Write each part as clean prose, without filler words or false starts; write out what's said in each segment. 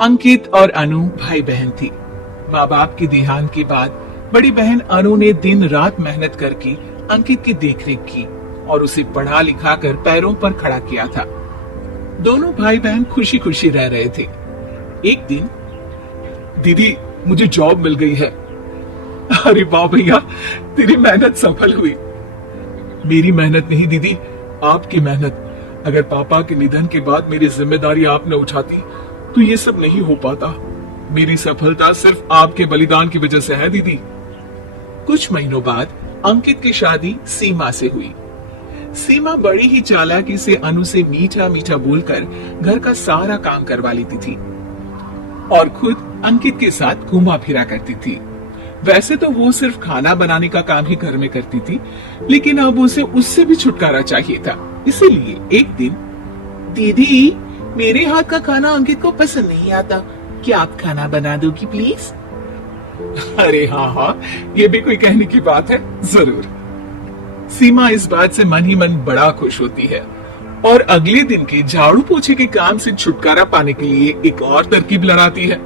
अंकित और अनु भाई बहन थी। माँ बाप के देहांत के बाद बड़ी बहन अनु ने दिन रात मेहनत करके अंकित की देखरेख की और उसे पढ़ा लिखा कर पैरों पर खड़ा किया था। दोनों भाई बहन खुशी खुशी रह रहे थे। एक दिन, दीदी मुझे जॉब मिल गई है। अरे वाह भैया, तेरी मेहनत सफल हुई। मेरी मेहनत नहीं दीदी, आपकी मेहनत। अगर पापा के निधन के बाद मेरी जिम्मेदारी आपने उठाती तो ये सब नहीं हो पाता। मेरी सफलता सिर्फ आपके बलिदान की वजह से है दीदी। कुछ महीनों बाद अंकित की शादी सीमा से हुई। सीमा बड़ी ही चालाकी से अनु से मीठा मीठा बोलकर घर का सारा काम करवा लेती थी और खुद अंकित के साथ घूमा फिरा करती थी। वैसे तो वो सिर्फ खाना बनाने का काम ही घर में करती थी, लेकिन अब उसे उससे भी छुटकारा चाहिए था। इसीलिए एक दिन, दीदी मेरे हाथ का खाना अंकित को पसंद नहीं आता, क्या आप खाना बना दोगी प्लीज? अरे हाँ, ये भी कोई कहने की बात है, जरूर। सीमा इस बात से मन ही मन बड़ा खुश होती है और अगले दिन के झाड़ू पोछे के काम से छुटकारा पाने के लिए एक और तरकीब लगाती है।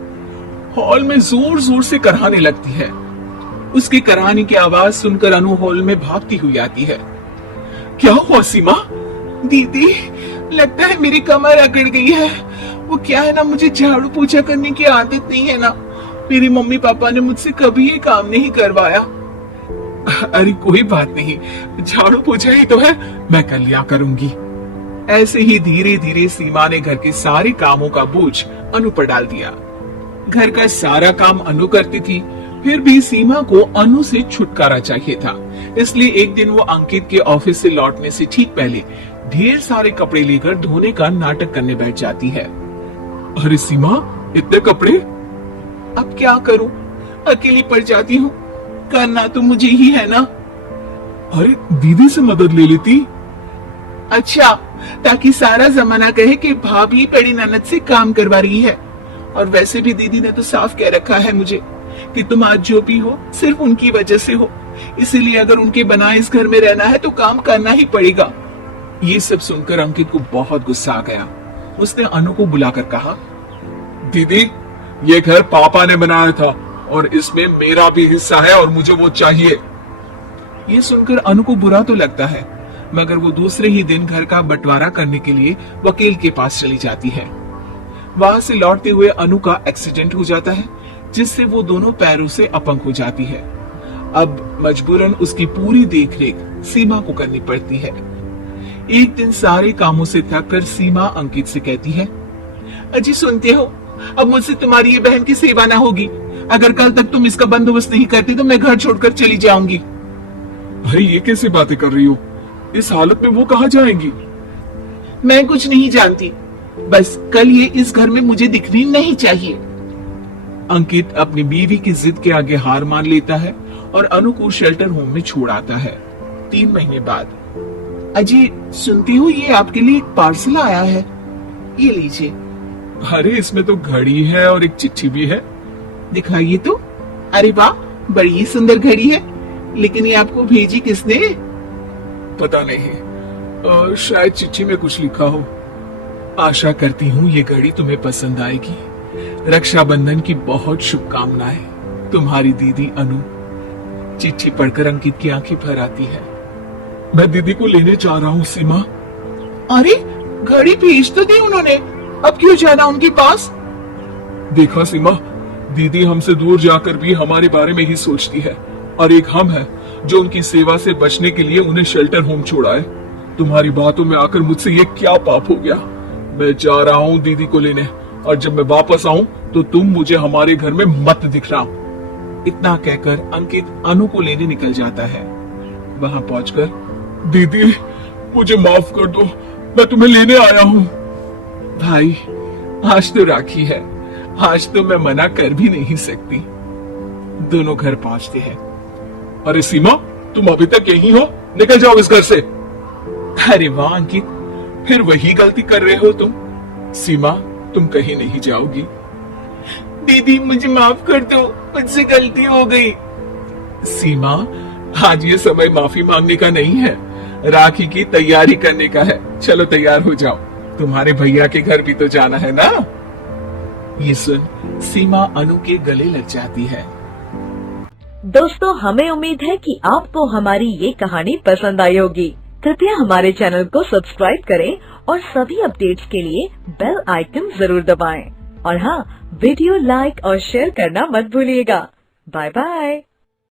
हॉल में जोर जोर से कराहने लगती है। उसके कराहने की आवाज सुनकर अनु हॉल में भागती हुई आती है। क्या हुआ सीमा? दीदी लगता है मेरी कमर अकड़ गई है। वो क्या है ना, मुझे झाड़ू पोछा करने की आदत नहीं है ना। मेरी मम्मी पापा ने मुझसे कभी ये काम नहीं करवाया। अरे कोई बात नहीं, झाड़ू पोछा ही तो है, मैं कर लिया करूंगी। ऐसे ही धीरे धीरे सीमा ने घर के सारे कामों का बोझ अनु पर डाल दिया। घर का सारा काम अनु करती थी, फिर भी सीमा को अनु से छुटकारा चाहिए था। इसलिए एक दिन वो अंकित के ऑफिस से लौटने से ठीक पहले ढेर सारे कपड़े लेकर धोने का नाटक करने बैठ जाती है। अरे सीमा, इतने कपड़े? अब क्या करूं, अकेली पड़ जाती हूँ। करना तो मुझे ही है ना। अरे दीदी से मदद ले लेती। अच्छा, ताकि सारा जमाना कहे कि भाभी बड़ी ननद से काम करवा रही है। और वैसे भी दीदी ने तो साफ कह रखा है मुझे कि तुम आज जो भी हो सिर्फ उनकी वजह से हो, इसीलिए अगर उनके बनाए इस घर में रहना है तो काम करना ही पड़ेगा। ये सब सुनकर अंकित को बहुत गुस्सा आ गया। उसने अनु को बुलाकर कहा, दीदी ये घर पापा ने बनाया था और इसमें मेरा भी हिस्सा है और मुझे वो चाहिए। ये सुनकर अनु को बुरा तो लगता है, मगर वो दूसरे ही दिन घर का बंटवारा करने के लिए वकील के पास चली जाती है। वहां से लौटते हुए अनु का एक्सीडेंट हो जाता है, जिससे वो दोनों पैरों से अपंग हो जाती है। अब मजबूरन उसकी पूरी देखरेख सीमा को करनी पड़ती है। एक दिन सारे कामों से थक कर सीमा अंकित से कहती है, अजी सुनते हो, अब मुझसे तुम्हारी ये बहन की सेवा ना होगी। अगर कल तक तुम इसका बंदोबस्त नहीं करती तो मैं घर छोड़कर चली जाऊंगी। अरे ये कैसे बातें कर रही हो? इस हालत में वो कहाँ जाएंगी? मैं कुछ नहीं जानती, बस कल ये इस घर में मुझे दिखनी नहीं चाहिए। अंकित अपनी बीवी की जिद के आगे हार मान लेता है और अनु को शेल्टर होम में छोड़ आता है। 3 महीने बाद, अजी सुनती हो, ये आपके लिए एक पार्सल आया है, ये लीजिए। अरे इसमें तो घड़ी है और एक चिट्ठी भी है। दिखाइए तो। अरे वाह, बड़ी सुंदर घड़ी है, लेकिन ये आपको भेजी किसने? पता नहीं, शायद चिट्ठी में कुछ लिखा हो। आशा करती हूँ ये घड़ी तुम्हें पसंद आएगी। रक्षाबंधन की बहुत शुभकामनाएं, तुम्हारी दीदी अनु। चिट्ठी पढ़कर अंकित की आंखें भर आती है। मैं दीदी को लेने जा रहा हूँ सीमा। अरे घड़ी भेज तो दी उन्होंने, अब क्यों जाना उनके पास? देखा सीमा, दीदी हमसे दूर जाकर भी हमारे बारे में ही सोचती है, और एक हम है जो उनकी सेवा से बचने के लिए उन्हें शेल्टर होम छोड़ा है। तुम्हारी बातों में आकर मुझसे ये क्या पाप हो गया? मैं जा रहा हूँ दीदी को लेने, और जब मैं वापस आऊं तो तुम मुझे हमारे घर में मत दिखना। इतना कहकर अंकित अनु को लेने निकल जाता है। वहां पहुंचकर, दीदी मुझे माफ कर दो, मैं तुम्हें लेने आया हूँ। भाई आज तो राखी है, आज तो मैं मना कर भी नहीं सकती। दोनों घर पहुंचते हैं। अरे सीमा, तुम अभी तक यहीं हो? निकल जाओ इस घर से। अरे वाह अंकित, फिर वही गलती कर रहे हो तुम। सीमा, तुम कहीं नहीं जाओगी। दीदी मुझे माफ कर दो, मुझसे गलती हो गई। सीमा, आज ये समय माफी मांगने का नहीं है, राखी की तैयारी करने का है। चलो तैयार हो जाओ, तुम्हारे भैया के घर भी तो जाना है ना। ये सुन सीमा अनु के गले लग जाती है। दोस्तों, हमें उम्मीद है कि आपको हमारी ये कहानी पसंद आई होगी। कृपया हमारे चैनल को सब्सक्राइब करें और सभी अपडेट्स के लिए बेल आइकन जरूर दबाएं। और हाँ, वीडियो लाइक और शेयर करना मत भूलिएगा। Bye bye.